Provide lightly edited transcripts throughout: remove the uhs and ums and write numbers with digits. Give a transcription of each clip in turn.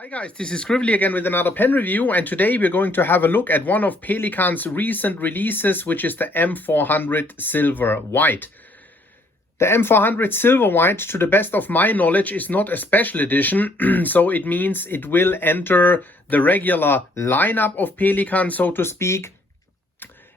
Hi guys, this is Scribbly again with another pen review, and today we're going to have a look at one of Pelikan's recent releases, which is the M400 Silver White. The M400 Silver White, to the best of my knowledge, is not a special edition, so it means it will enter the regular lineup of Pelikan, so to speak.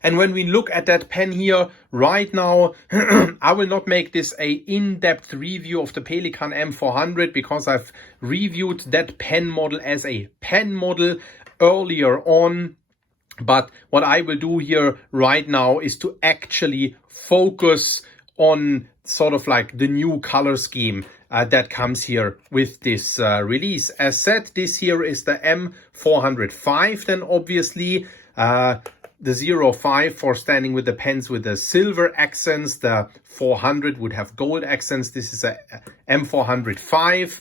And when we look at that pen here right now, I will not make this a in-depth review of the Pelikan M400 because I've reviewed that pen model as a pen model earlier on. But what I will do here right now is to actually focus on sort of like the new color scheme that comes here with this release. As said, this here is the M405, then obviously the 05 for standing with the pens with the silver accents. The 400 would have gold accents. This is a M405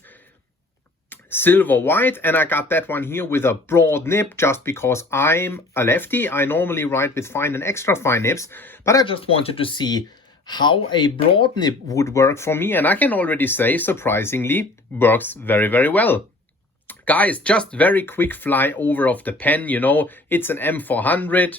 Silver White, and I got that one here with a broad nib just because I'm a lefty. I normally write with fine and extra fine nibs, but I just wanted to see how a broad nib would work for me, and I can already say, surprisingly, works very, very well. Guys, just very quick flyover of the pen. You know, it's an M400.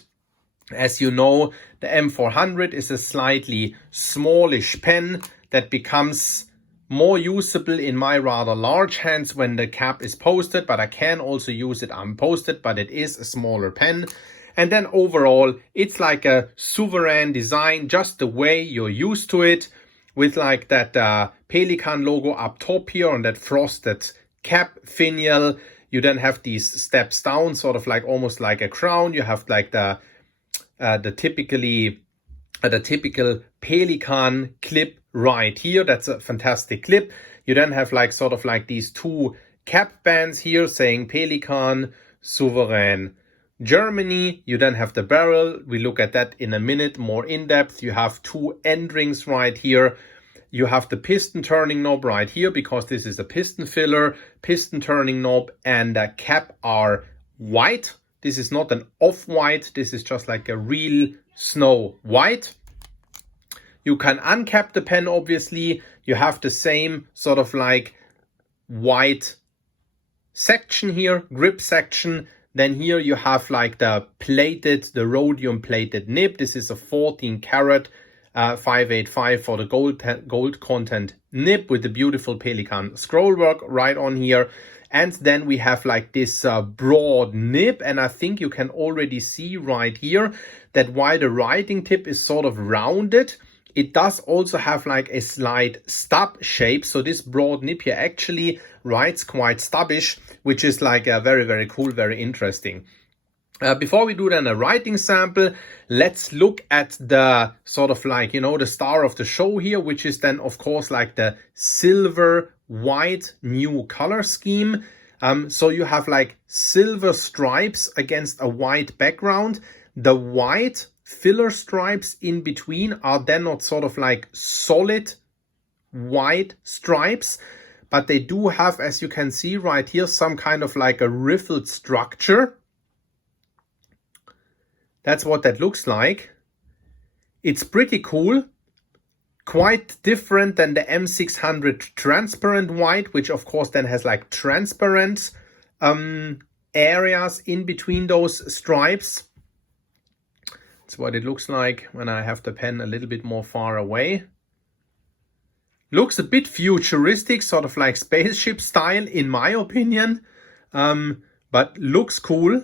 As you know, the M400 is a slightly smallish pen that becomes more usable in my rather large hands when the cap is posted, but I can also use it unposted, but it is a smaller pen. And then overall, it's like a sovereign design, just the way you're used to it, with like that Pelikan logo up top here on that frosted cap finial. You then have these steps down, sort of like almost like a crown. You have like the typical Pelikan clip right here. That's a fantastic clip. You then have like sort of like these two cap bands here saying Pelikan, Sovereign, Germany. You then have the barrel. We look at that in a minute more in depth. You have two end rings right here. You have the piston turning knob right here because this is a piston filler. Piston turning knob and the cap are white. This is not an off-white. This is just like a real snow white. You can uncap the pen, obviously. You have the same sort of like white section here, grip section. Then here you have like the rhodium plated nib. This is a 14 karat 585 for the gold content nib with the beautiful Pelikan scrollwork right on here. And then we have like this broad nib, and I think you can already see right here that while the writing tip is sort of rounded, it does also have like a slight stub shape. So this broad nib here actually writes quite stubbish, which is like very, very cool, very interesting. Before we do then a writing sample, let's look at the sort of like, you know, the star of the show here, which is then of course like the silver white new color scheme. So you have like silver stripes against a white background. The white filler stripes in between are then not sort of like solid white stripes, but they do have, as you can see right here, some kind of like a riffled structure. That's what that looks like. It's pretty cool. Quite different than the M600 transparent white, which of course then has like transparent areas in between those stripes. That's what it looks like when I have the pen a little bit more far away. Looks a bit futuristic, sort of like spaceship style in my opinion, but looks cool.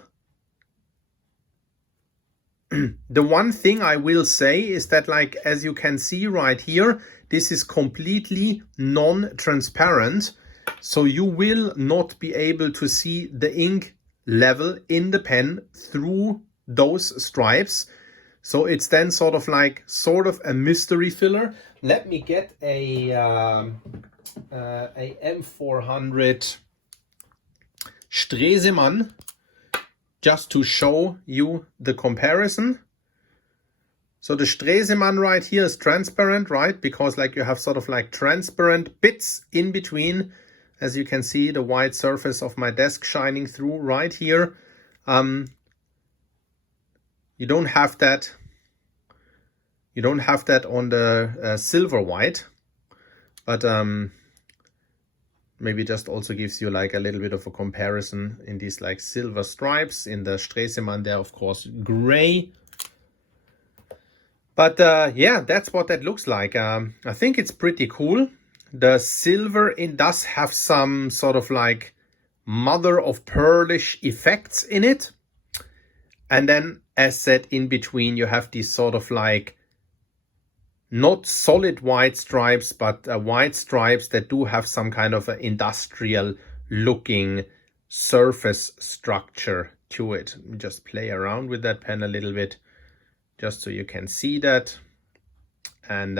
The one thing I will say is that, like, as you can see right here, this is completely non-transparent. So you will not be able to see the ink level in the pen through those stripes. So it's then sort of a mystery filler. Let me get a M400 Stresemann, just to show you the comparison. So the Stresemann right here is transparent, right? Because like you have sort of like transparent bits in between. As you can see, the white surface of my desk shining through right here. You don't have that. You don't have that on the silver white. But maybe just also gives you like a little bit of a comparison in these like silver stripes. In the Stresemann, they're of course gray. But yeah, that's what that looks like. I think it's pretty cool. The silver, it does have some sort of like mother of pearlish effects in it. And then, as said, in between you have these sort of like not solid white stripes, but white stripes that do have some kind of an industrial looking surface structure to it. Just play around with that pen a little bit, just so you can see that, and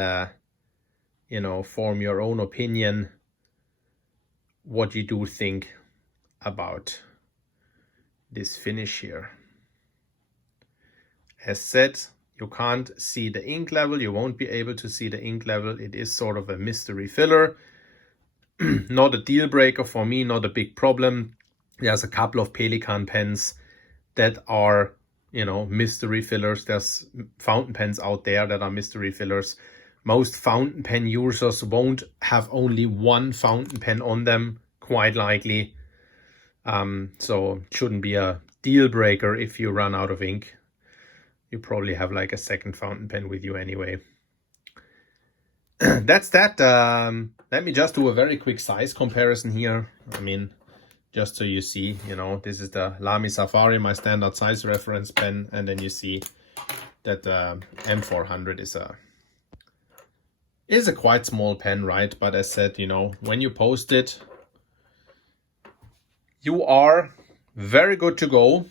you know, form your own opinion what you do think about this finish here. As said, you can't see the ink level. You won't be able to see the ink level. It is sort of a mystery filler. Not a deal breaker for me, not a big problem. There's a couple of Pelikan pens that are, you know, mystery fillers. There's fountain pens out there that are mystery fillers. Most fountain pen users won't have only one fountain pen on them, quite likely. So it shouldn't be a deal breaker if you run out of ink. You probably have like a second fountain pen with you anyway. That's that. Let me just do a very quick size comparison here. I mean, just so you see, you know, this is the Lamy Safari, my standard size reference pen. And then you see that M400 is a quite small pen, right? But as said, you know, when you post it, you are very good to go.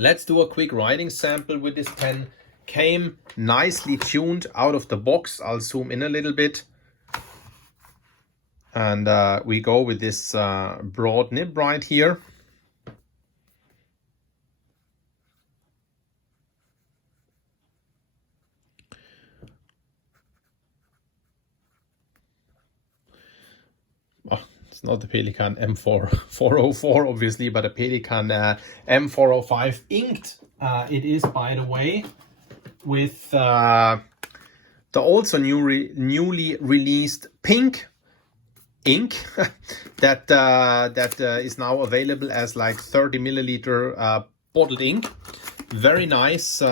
Let's do a quick writing sample with this pen. Came nicely tuned out of the box. I'll zoom in a little bit. And we go with this broad nib right here. Oh, it's not the Pelikan M404 obviously, but a Pelikan M405 inked. It is, by the way, with the also newly released pink ink that is now available as like 30 milliliter bottled ink. Very nice,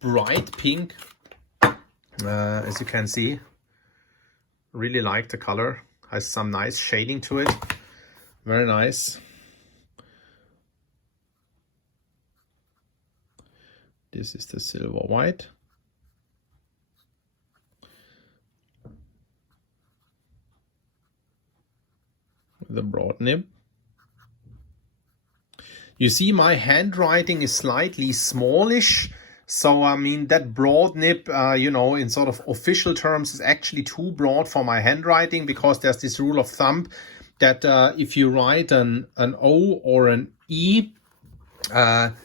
bright pink, as you can see. Really like the color. Has some nice shading to it. Very nice. This is the silver white. The broad nib. You see my handwriting is slightly smallish. So, I mean, that broad nib, you know, in sort of official terms is actually too broad for my handwriting, because there's this rule of thumb that if you write an O or an E,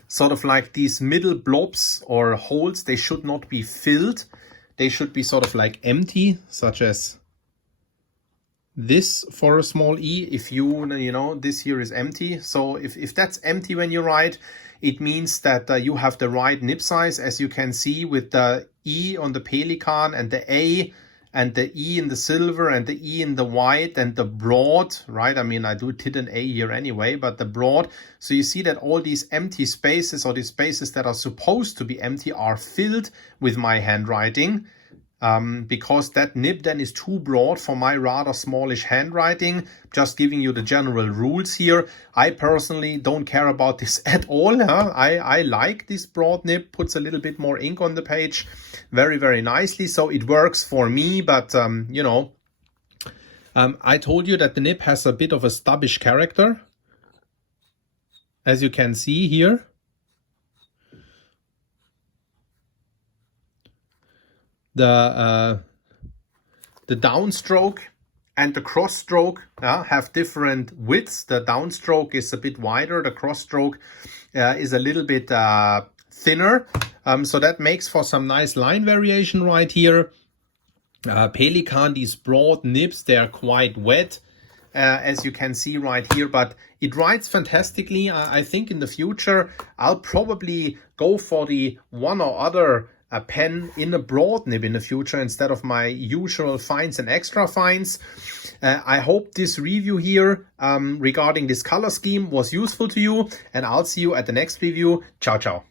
sort of like these middle blobs or holes, they should not be filled. They should be sort of like empty, such as this for a small e. If you know, this here is empty. So if that's empty when you write, it means that you have the right nib size, as you can see with the E on the Pelikan and the A and the E in the silver and the E in the white and the broad, right? I mean, I did an A here anyway, but the broad. So you see that all these empty spaces, or these spaces that are supposed to be empty, are filled with my handwriting. Because that nib then is too broad for my rather smallish handwriting. Just giving you the general rules here. I personally don't care about this at all. I like this broad nib, puts a little bit more ink on the page very, very nicely. So it works for me, but you know, I told you that the nib has a bit of a stubbish character, as you can see here. The downstroke and the cross stroke have different widths. The downstroke is a bit wider. The cross stroke is a little bit thinner. So that makes for some nice line variation right here. Pelikan, these broad nibs, they are quite wet, as you can see right here, but it writes fantastically. I think in the future I'll probably go for the one or other a pen in a broad nib in the future instead of my usual fines and extra fines. I hope this review here regarding this color scheme was useful to you, and I'll see you at the next review. Ciao, ciao.